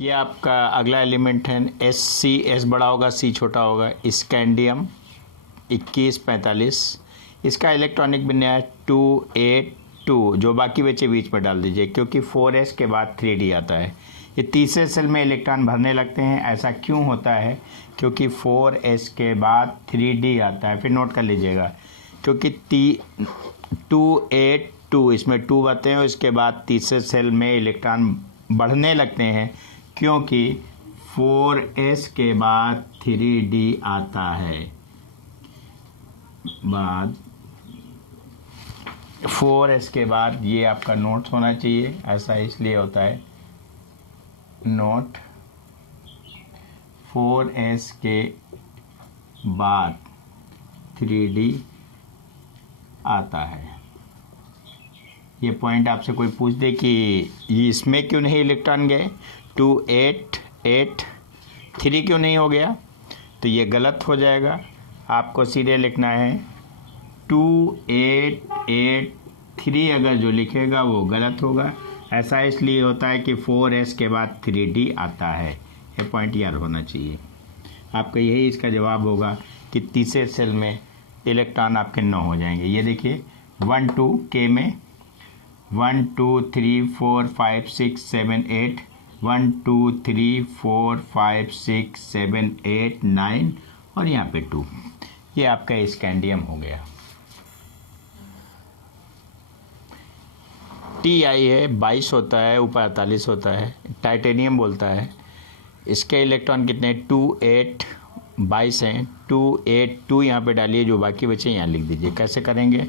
ये आपका अगला एलिमेंट है SC, S बड़ा होगा C छोटा होगा। स्कैंडियम 2145, इसका इलेक्ट्रॉनिक विन्यास 282, जो बाकी बचे बीच में डाल दीजिए क्योंकि 4s के बाद 3d आता है। ये तीसरे सेल में इलेक्ट्रॉन भरने लगते हैं। ऐसा क्यों होता है? क्योंकि 4s के बाद 3d आता है। फिर नोट कर लीजिएगा, क्योंकि 282 इसमें 2 आते हैं और इसके बाद तीसरे सेल में इलेक्ट्रॉन बढ़ने लगते हैं क्योंकि 4s के बाद 3d आता है। बाद 4s के बाद ये आपका नोट होना चाहिए। ऐसा इसलिए होता है, नोट 4s के बाद 3d आता है। ये पॉइंट आपसे कोई पूछ दे कि ये इसमें क्यों नहीं इलेक्ट्रॉन गए, 2883 क्यों नहीं हो गया, तो ये गलत हो जाएगा। आपको सीधे लिखना है 2883, अगर जो लिखेगा वो गलत होगा। ऐसा इसलिए होता है कि 4s के बाद 3d आता है। ये पॉइंट याद होना चाहिए। आपका यही इसका जवाब होगा कि तीसरे सेल में इलेक्ट्रॉन आपके 9 हो जाएंगे। ये देखिए 1 2 K में 1 2 3 4 5 6 7 8, 1 2 3 4 5 6 7 8 9 और यहाँ पे 2। ये आपका स्कैंडियम हो गया। Ti है 22 होता है, ऊपर 48 होता है। टाइटेनियम बोलता है। इसके इलेक्ट्रॉन कितने 22 हैं। 282 यहाँ पे डालिए, जो बाकी बचे यहाँ लिख दीजिए। कैसे करेंगे?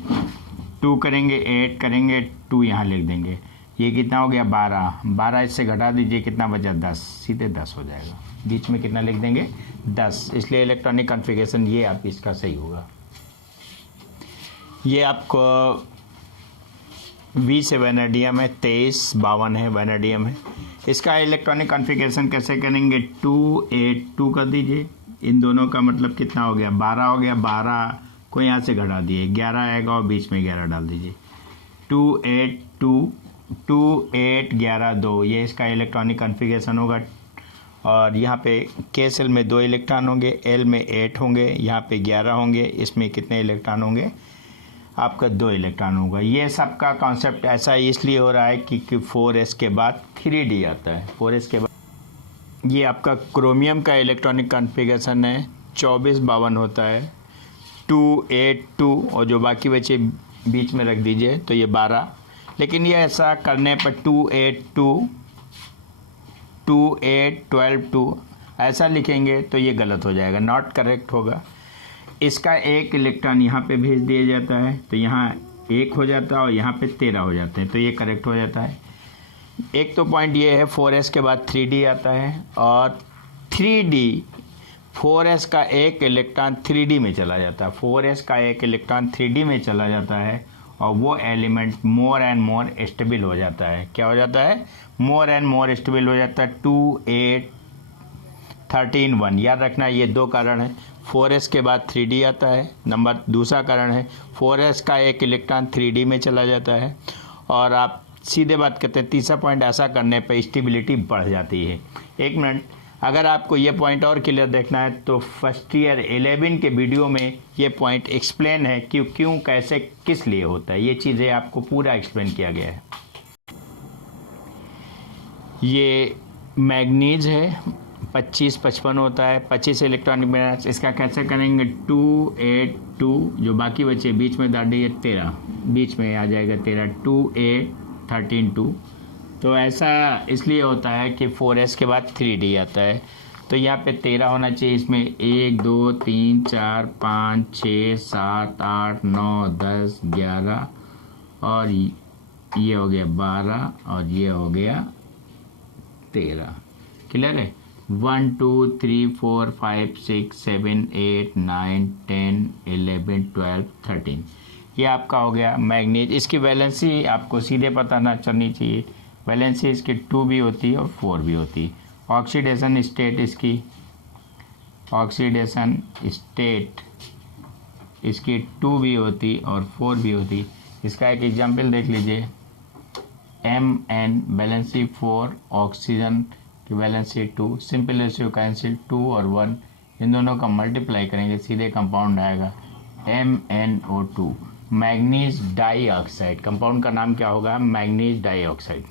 2 करेंगे, 8 करेंगे, 2 यहाँ लिख देंगे। ये कितना हो गया 12 इससे घटा दीजिए, कितना बचा 10, सीधे 10 हो जाएगा। बीच में कितना लिख देंगे 10, इसलिए इलेक्ट्रॉनिक कॉन्फ़िगरेशन ये आप इसका सही होगा। ये आपको V से वैनेडियम है, 2352 है वैनेडियम है। इसका इलेक्ट्रॉनिक कॉन्फ़िगरेशन कैसे करेंगे? 282 कर दीजिए। इन दोनों का मतलब कितना हो गया 12 हो गया। 12 को यहाँ से घटा दिए, 11 आएगा और बीच में 11 डाल दीजिए। 282 28 11 2, ये इसका इलेक्ट्रॉनिक कॉन्फ़िगरेशन होगा। और यहाँ पे K सेल में 2 इलेक्ट्रॉन होंगे, L में 8 होंगे, यहाँ पे 11 होंगे। इसमें कितने इलेक्ट्रॉन होंगे? आपका 2 इलेक्ट्रॉन होगा। ये सबका कॉन्सेप्ट ऐसा इसलिए हो रहा है कि 4s के बाद 3d आता है। 4s के बाद ये आपका क्रोमियम का इलेक्ट्रॉनिक कॉन्फ़िगरेशन है, 2452 होता है। 282 और जो बाकी बचे बीच में रख दीजिए, तो ये 12। लेकिन ये ऐसा करने पर 282 28 12 2 ऐसा लिखेंगे तो ये गलत हो जाएगा, नॉट करेक्ट होगा। इसका एक इलेक्ट्रॉन यहाँ पे भेज दिया जाता है, तो यहाँ 1 हो जाता है और यहाँ पे 13 हो जाते हैं, तो ये करेक्ट हो जाता है। एक तो पॉइंट ये है 4s के बाद 3d आता है, और 3d 4s का एक इलेक्ट्रॉन 3d में चला जाता है। 4s का एक इलेक्ट्रॉन 3d में चला जाता है और वो element more and more stable हो जाता है। क्या हो जाता है? मोर एंड मोर स्टेबल हो जाता है। 2 8 13 1, याद रखना ये 2 कारण है। 4s के बाद 3d आता है। नंबर दूसरा कारण है 4s का एक इलेक्ट्रॉन 3d में चला जाता है। और आप सीधे बात करते हैं, तीसरा पॉइंट ऐसा करने पर स्टेबिलिटी बढ़ जाती है। एक मिनट, अगर आपको ये पॉइंट और क्लियर देखना है तो फर्स्ट ईयर 11 के वीडियो में ये पॉइंट एक्सप्लेन है कि क्यों, कैसे, किस लिए होता है। ये चीज़ें आपको पूरा एक्सप्लेन किया गया है। ये मैग्नीज है, 2555 होता है, 25 इलेक्ट्रॉनिक बैलेंस। इसका कैसे करेंगे? 282, जो बाकी बचे बीच में डाल दिए 13, बीच में आ जाएगा 13। 2 8 13 2, तो ऐसा इसलिए होता है कि 4s के बाद 3d आता है। तो यहाँ पे 13 होना चाहिए। इसमें 1 2 3 4 5 6 7 8 9 10 11 और ये हो गया 12 और ये हो गया 13। क्लियर है? 1 2 3 4 5 6 7 8 9 10 11 12 13, ये आपका हो गया मैग्नीज। इसकी वैलेंसी आपको सीधे पता ना चलनी चाहिए। वैलेंसी इसकी 2 भी होती है और 4 भी होती है। ऑक्सीडेशन स्टेट इसकी, ऑक्सीडेशन स्टेट इसकी 2 भी होती और 4 भी होती। इसका एक एग्जाम्पल देख लीजिए, Mn वैलेंसी 4, ऑक्सीजन कि वैलेंसी 2, सिंपल रेशियो कैंसिल 2 और 1, इन दोनों का मल्टीप्लाई करेंगे सीधे कंपाउंड आएगा MnO2, मैग्नीज डाइऑक्साइड। कंपाउंड का नाम क्या होगा? Manganese dioxide.